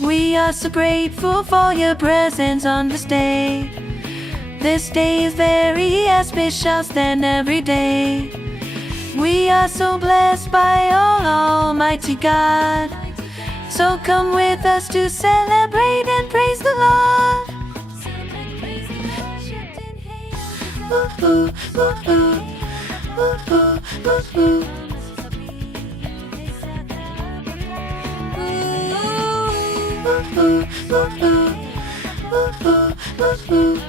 We are so grateful for your presence on this day. This day is very special than every day. We are so blessed by Almighty God. So come with us to celebrate and praise the Lord. Woo-hoo, woo-hoo, woo-hoo, woo-hoo. Woo-hoo, woo-hoo, woo-hoo, woo-hoo.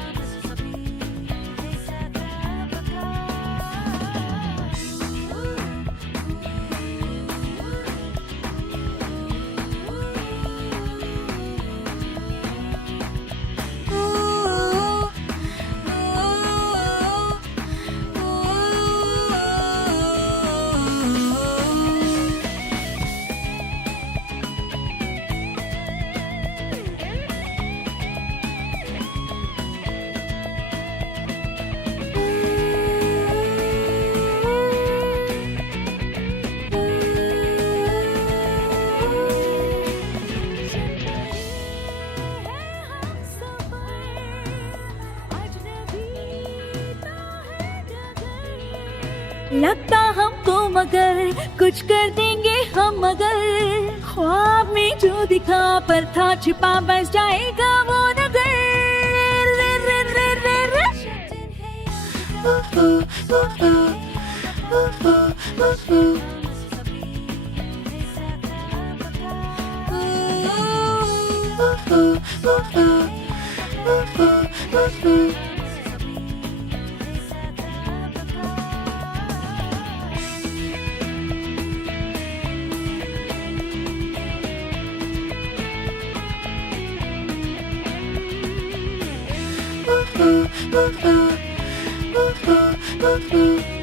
लगता हमको मगर कुछ कर देंगे हम मगर ख्वाब में जो दिखा पर था छिपा बस जाएगा वो नगर रे रे रे रे रे Woo-hoo, woo-hoo, woo-hoo, woo-hoo. Woo-hoo, woo-hoo, woo-hoo, woo-hoo. Woo-hoo, woo-hoo, woo-hoo, woo-hoo.